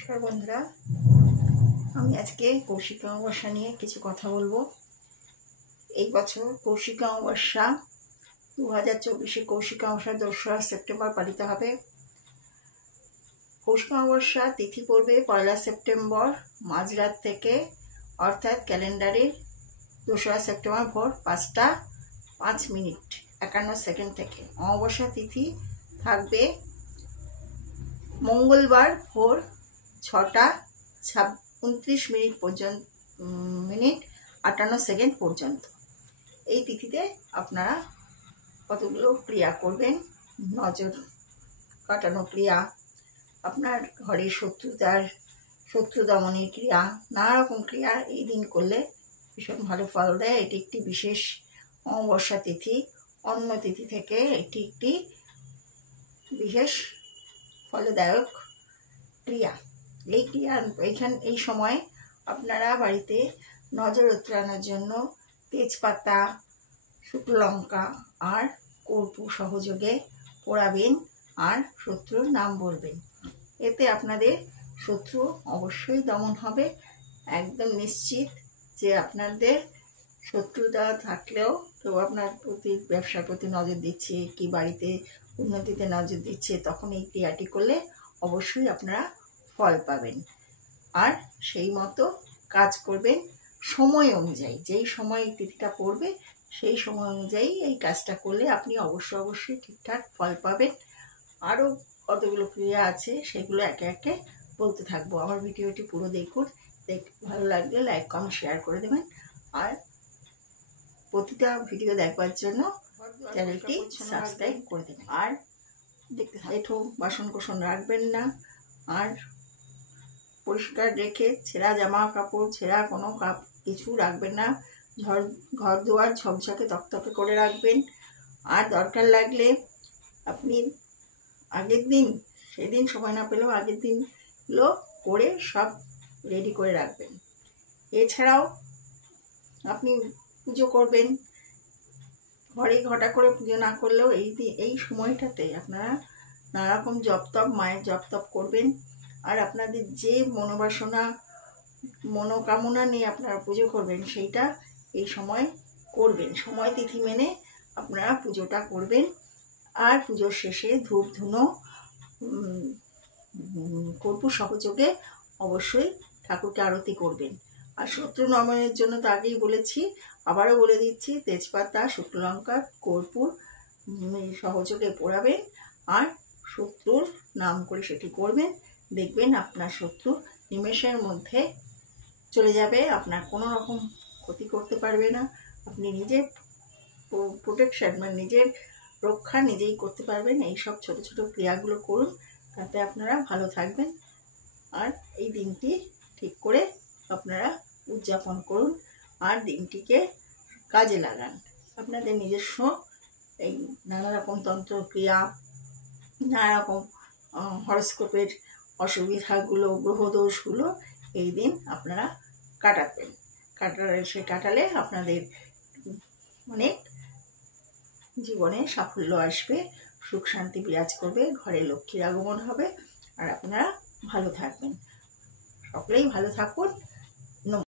নমস্কার বন্ধুরা, আমি আজকে কৌশিক অমাবস্যা নিয়ে কিছু কথা বলবো। এই বছর কৌশিক অমাবস্যা 2024 কৌশিক অমাবস্যা 2রা সেপ্টেম্বর পালিত হবে। কৌশিক অমাবস্যা তিথি পড়বে 1লা সেপ্টেম্বর মাঝরাত থেকে, অর্থাৎ ক্যালেন্ডারের 2রা সেপ্টেম্বর ভোর 5টা 5 মিনিট 51 সেকেন্ড থেকে। অমাবস্যা তিথি থাকবে মঙ্গলবার ভোর 6টা 29 মিনিট পর্যন্ত 58 সেকেন্ড পর্যন্ত। এই তিথিতে আপনারা কতগুলো ক্রিয়া করবেন। নজর কাটানো ক্রিয়া, আপনার ঘরের শত্রু দমনের ক্রিয়া, নানা রকম ক্রিয়া এই দিন করলে ভীষণ ভালো ফল দেয়। এটি একটি বিশেষ অমাবস্যা তিথি, অন্য তিথি থেকে এটি একটি বিশেষ ফলদায়ক ক্রিয়া। এই সময় আপনারা বাড়িতে নজর উতরানোর জন্য তেজপাতা, শুকনো লঙ্কা আর কর্পূর সহযোগে পোড়াবেন আর শত্রুর নাম বলবেন। এতে আপনাদের শত্রু অবশ্যই দমন হবে। একদম নিশ্চিত যে আপনাদের শত্রুতা থাকলেও কেউ আপনার প্রতি ব্যবসার প্রতি নজর দিচ্ছে কি বাড়িতে উন্নতিতে নজর দিচ্ছে, তখন এই ক্রিয়াটি করলে অবশ্যই আপনারা ফল পাবেন। আর সেই মতো কাজ করবেন সময় অনুযায়ী। যেই সময় এই তিথিটা পড়বে সেই সময় অনুযায়ী এই কাজটা করলে আপনি অবশ্যই ঠিকঠাক ফল পাবেন। আরও কতগুলো ক্রিয়া আছে সেগুলো একে একে বলতে থাকবো। আমার ভিডিওটি পুরো দেখুন, ভালো লাগলে লাইক কমেন্ট শেয়ার করে দেবেন। আর প্রতিটা ভিডিও দেখবার জন্য চ্যানেলটি সাবস্ক্রাইব করে দেবেন। আর দেখতে এঠো বাসন কোসন রাখবেন না, আর পরিষ্কার রেখে ছেঁড়া জামা কাপড়, ছেঁড়া কোনো কিছু রাখবেন না। ঘর দুয়ার ঝকঝকে তকতকে করে রাখবেন। আর দরকার লাগলে আপনি আগের দিন, সেদিন সময় না পেলেও আগের দিনগুলো করে সব রেডি করে রাখবেন। এছাড়াও আপনি পুজো করবেন, ঘরে ঘটা করে পুজো না করলেও এই সময়টাতে আপনারা নানা রকম জপ-তপ, মায়ের জপ-তপ করবেন। আর আপনাদের যে মনোকামনা নিয়ে আপনারা পুজো করবেন সেইটা এই সময় করবেন। সময় তিথি মেনে আপনারা পুজোটা করবেন। আর পুজোর শেষে ধূপ ধুনো কর্পূর সহযোগে অবশ্যই ঠাকুরকে আরতি করবেন। আর শত্রু দমনের জন্য তো আগেই বলেছি, আবারও বলে দিচ্ছি, তেজপাতা, শুকনো লঙ্কা, কর্পূর সহযোগে পোড়াবেন আর শত্রুর নাম করে সেটি করবেন। দেখবেন আপনার শত্রু নিমেষের মধ্যে চলে যাবে, আপনার কোনো রকম ক্ষতি করতে পারবে না। আপনি নিজের প্রোটেকশন নিজের রক্ষা নিজেই করতে পারবেন। এই সব ছোট ছোট ক্রিয়াগুলো করুন, তাতে আপনারা ভালো থাকবেন। আর এই দিনটি ঠিক করে আপনারা উদযাপন করুন আর দিনটিকে কাজে লাগান। আপনাদের নিজস্ব এই নানা রকম তন্ত্রক্রিয়া, নানা রকম হরস্কোপের অসুবিধাগুলো, গ্রহদোষগুলো এই দিন আপনারা কাটালে আপনাদের অনেক জীবনে সাফল্য আসবে, সুখ শান্তি বিরাজ করবে, ঘরে লক্ষ্মীর আগমন হবে আর আপনারা ভালো থাকবেন। সকলেই ভালো থাকুন।